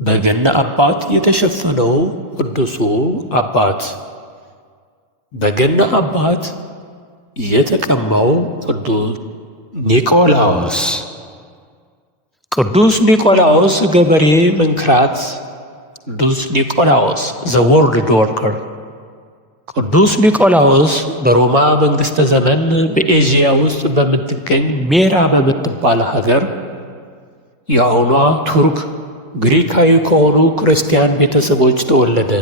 በገና አባት የተሸፈነው ቅዱሱ አባት። በገና አባት የተቀማው ቅዱስ ኒቆላዎስ። ቅዱስ ኒቆላዎስ ገበሬ መንክራት። ቅዱስ ኒቆላዎስ ዘ ወርልድ ወርከር። ቅዱስ ኒቆላዎስ በሮማ መንግሥተ ዘመን በኤዥያ ውስጥ በምትገኝ ሜራ በምትባል ሀገር የአሁኗ ቱርክ ግሪካዊ ከሆኑ ክርስቲያን ቤተሰቦች ተወለደ።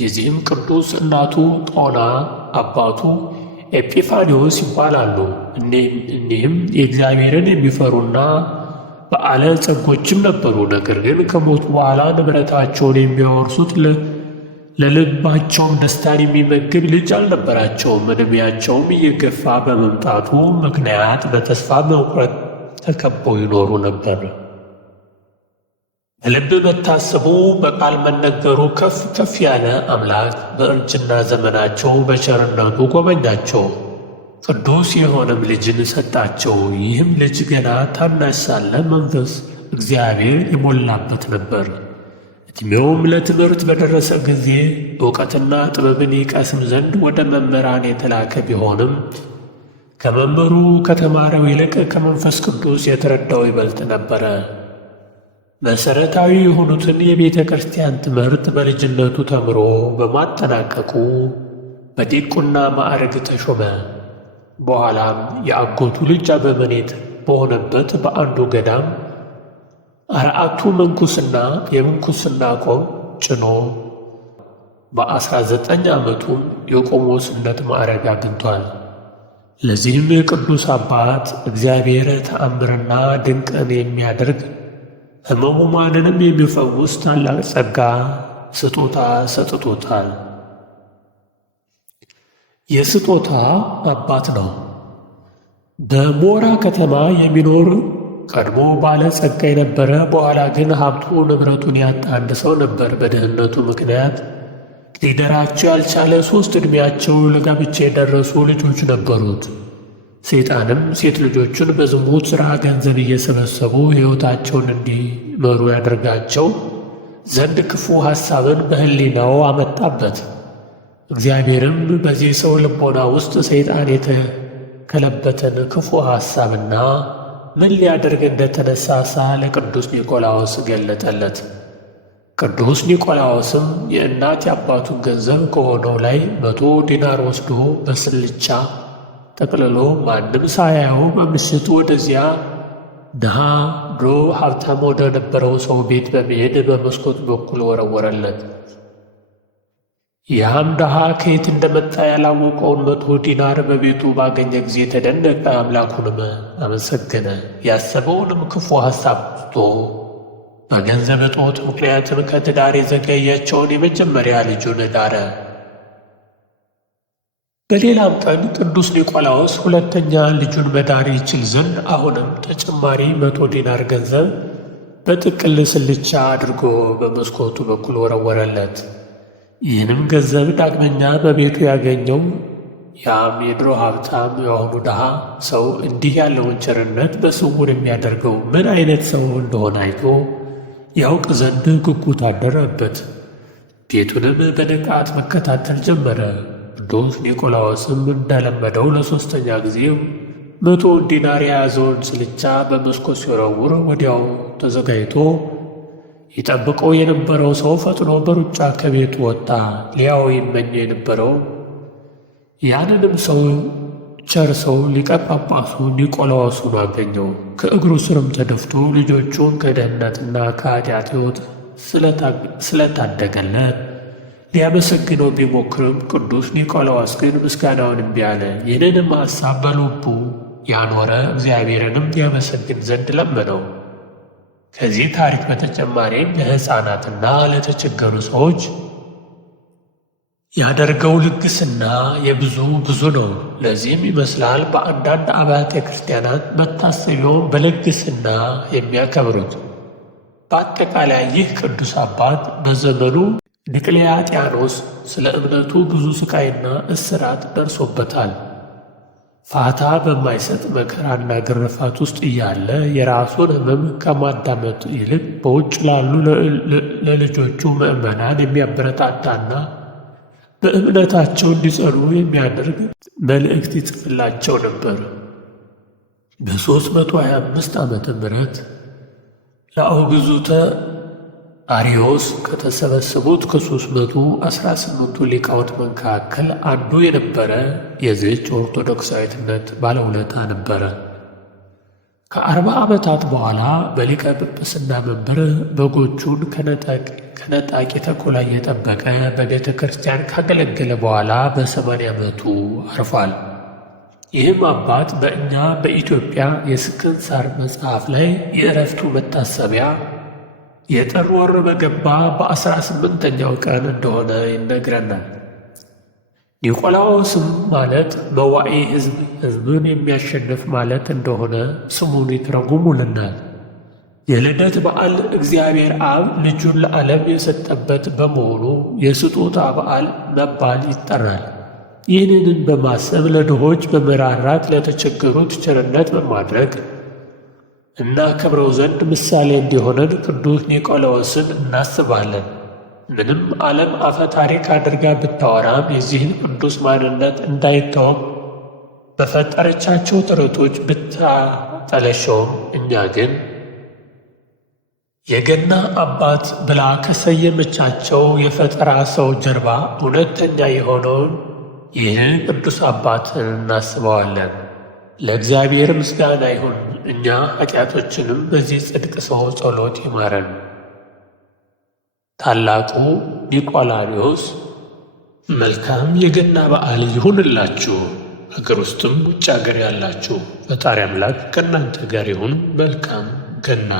የዚህም ቅዱስ እናቱ ጦና አባቱ ኤጲፋንዮስ ይባላሉ። እኒህም የእግዚአብሔርን የሚፈሩና በዓለ ጸጎችም ነበሩ። ነገር ግን ከሞቱ በኋላ ንብረታቸውን የሚያወርሱት ለልባቸውም ደስታን የሚመግብ ልጅ አልነበራቸውም። ዕድሜያቸውም እየገፋ በመምጣቱ ምክንያት በተስፋ መቁረጥ ተከበው ይኖሩ ነበር። በልብ መታሰቡ በቃል መነገሩ ከፍ ከፍ ያለ አምላክ በእርጅና ዘመናቸው በቸርነቱ ጎበኛቸው፣ ቅዱስ የሆነም ልጅን ሰጣቸው። ይህም ልጅ ገና ታናሽ ሳለ መንፈስ እግዚአብሔር የሞላበት ነበር። ዕድሜውም ለትምህርት በደረሰ ጊዜ ዕውቀትና ጥበብን ይቀስም ዘንድ ወደ መምህራን የተላከ ቢሆንም ከመምህሩ ከተማረው ይልቅ ከመንፈስ ቅዱስ የተረዳው ይበልጥ ነበረ። መሠረታዊ የሆኑትን የቤተ ክርስቲያን ትምህርት በልጅነቱ ተምሮ በማጠናቀቁ በዲቁና ማዕረግ ተሾመ። በኋላም የአጎቱ ልጅ አበምኔት በሆነበት በአንዱ ገዳም አርአቱ ምንኩስና የምንኩስና ቆብ ጭኖ በ19 ዓመቱም የቆሞስነት ማዕረግ አግኝቷል። ለዚህም የቅዱስ አባት እግዚአብሔር ተአምርና ድንቅን የሚያደርግ ሕሙማንንም የሚፈውስ ታላቅ ጸጋ ስጦታ ሰጥቶታል። የስጦታ አባት ነው። በሞራ ከተማ የሚኖር ቀድሞ ባለ ጸጋ የነበረ በኋላ ግን ሀብቱ ንብረቱን ያጣ አንድ ሰው ነበር። በድህነቱ ምክንያት ሊደራቸው ያልቻለ 3 ዕድሜያቸው ለጋብቻ የደረሱ ልጆች ነበሩት። ሰይጣንም ሴት ልጆቹን በዝሙት ሥራ ገንዘብ እየሰበሰቡ ሕይወታቸውን እንዲመሩ ያደርጋቸው ዘንድ ክፉ ሐሳብን በሕሊናው አመጣበት። እግዚአብሔርም በዚህ ሰው ልቦና ውስጥ ሰይጣን የተከለበትን ክፉ ሐሳብና ምን ሊያደርግ እንደተነሳሳ ለቅዱስ ኒቆላዎስ ገለጠለት። ቅዱስ ኒቆላዎስም የእናት የአባቱን ገንዘብ ከሆነው ላይ 100 ዲናር ወስዶ በስልቻ ጠቅልሎ ማንም ሳያየው በምሽቱ ወደዚያ ድሃ ድሮ ሀብታም ወደ ነበረው ሰው ቤት በመሄድ በመስኮት በኩል ወረወረለት። ያም ድሃ ከየት እንደመጣ ያላወቀውን 100 ዲናር በቤቱ ባገኘ ጊዜ ተደነቀ፣ አምላኩንም አመሰገነ። ያሰበውንም ክፉ ሐሳብ ትቶ በገንዘብ እጦት ምክንያትም ከትዳር የዘገያቸውን የመጀመሪያ ልጁን ዳረ። በሌላም ቀን ቅዱስ ኒቆላዎስ ሁለተኛ ልጁን መዳር ይችል ዘንድ አሁንም ተጨማሪ 100 ዲናር ገንዘብ በጥቅል ስልቻ አድርጎ በመስኮቱ በኩል ወረወረለት። ይህንም ገንዘብ ዳግመኛ በቤቱ ያገኘው ያም የድሮ ሀብታም የአሁኑ ድሃ ሰው እንዲህ ያለውን ቸርነት በስውር የሚያደርገው ምን አይነት ሰው እንደሆነ አይቶ ያውቅ ዘንድ ጉጉት አደረበት። ቤቱንም በንቃት መከታተል ጀመረ። ቅዱስ ኒቆላዎስም እንደለመደው ለ3ኛ ጊዜ 100 ዲናር የያዘውን ስልቻ በመስኮት ሲወረውር ወዲያው ተዘጋጅቶ ይጠብቀው የነበረው ሰው ፈጥኖ በሩጫ ከቤቱ ወጣ። ሊያው ይመኘው የነበረው ያንንም ሰው ቸር ሰው ሊቀ ጳጳሱ ኒቆላዎስን አገኘው። ከእግሩ ስርም ተደፍቶ ልጆቹን ከድህነትና ከኃጢአት ሕይወት ስለታደገለት ሊያመሰግነው ቢሞክርም ቅዱስ ኒቆላዎስ ግን ምስጋናውን እምቢ አለ። ይህንንም ሐሳብ በልቡ ያኖረ እግዚአብሔርንም ያመሰግን ዘንድ ለመነው። ከዚህ ታሪክ በተጨማሪም ለሕፃናትና ለተቸገሩ ሰዎች ያደርገው ልግስና ብዙ ነው። ለዚህም ይመስላል በአንዳንድ አብያተ ክርስቲያናት መታሰቢያውን በልግስና የሚያከብሩት። በአጠቃላይ ይህ ቅዱስ አባት በዘመኑ ዲቅልጥያኖስ ስለ እምነቱ ብዙ ስቃይና እስራት ደርሶበታል። ፋታ በማይሰጥ መከራና ግርፋት ውስጥ እያለ የራሱን ሕመም ከማዳመጥ ይልቅ በውጭ ላሉ ለልጆቹ ምዕመናን የሚያበረታታና በእምነታቸው እንዲጸኑ የሚያደርግ መልእክት ይጽፍላቸው ነበር። በ325 ዓመተ ምህረት ለአውግዙተ አርዮስ ከተሰበሰቡት ከ318ቱ ሊቃውንት መካከል አንዱ የነበረ የዚህች ኦርቶዶክሳዊትነት ባለውለታ ነበረ። ከ40 ዓመታት በኋላ በሊቀ ጵጵስና መንበር በጎቹን ከነጣቂ ተኩላ እየጠበቀ በቤተ ክርስቲያን ካገለገለ በኋላ በ80 ዓመቱ አርፏል። ይህም አባት በእኛ በኢትዮጵያ የስንክሳር መጽሐፍ ላይ የዕረፍቱ መታሰቢያ የጥር ወር በገባ በ18ኛው ቀን እንደሆነ ይነግረናል። ኒቆላዎስም ማለት መዋዒ ሕዝብን የሚያሸንፍ ማለት እንደሆነ ስሙን ይተረጉሙልናል። የልደት በዓል እግዚአብሔር አብ ልጁን ለዓለም የሰጠበት በመሆኑ የስጦታ በዓል መባል ይጠራል። ይህንን በማሰብ ለድሆች በመራራት ለተቸገሩት ቸርነት በማድረግ እናከብረው ዘንድ ምሳሌ እንዲሆነን ቅዱስ ኒቆላዎስን እናስባለን። ምንም ዓለም አፈ ታሪክ አድርጋ ብታወራም የዚህን ቅዱስ ማንነት እንዳይተወም በፈጠረቻቸው ጥረቶች ብታጠለሸውም እኛ ግን የገና አባት ብላ ከሰየመቻቸው የፈጠራ ሰው ጀርባ እውነተኛ የሆነውን ይህን ቅዱስ አባትን እናስበዋለን። ለእግዚአብሔር ምስጋና ይሁን። እኛ ኃጢአቶችንም በዚህ ጽድቅ ሰው ጸሎት ይማረን። ታላቁ ኒቆላዎስ መልካም የገና በዓል ይሁንላችሁ። አገር ውስጥም ውጭ አገር ያላችሁ ፈጣሪ አምላክ ከእናንተ ጋር ይሁን። መልካም ገና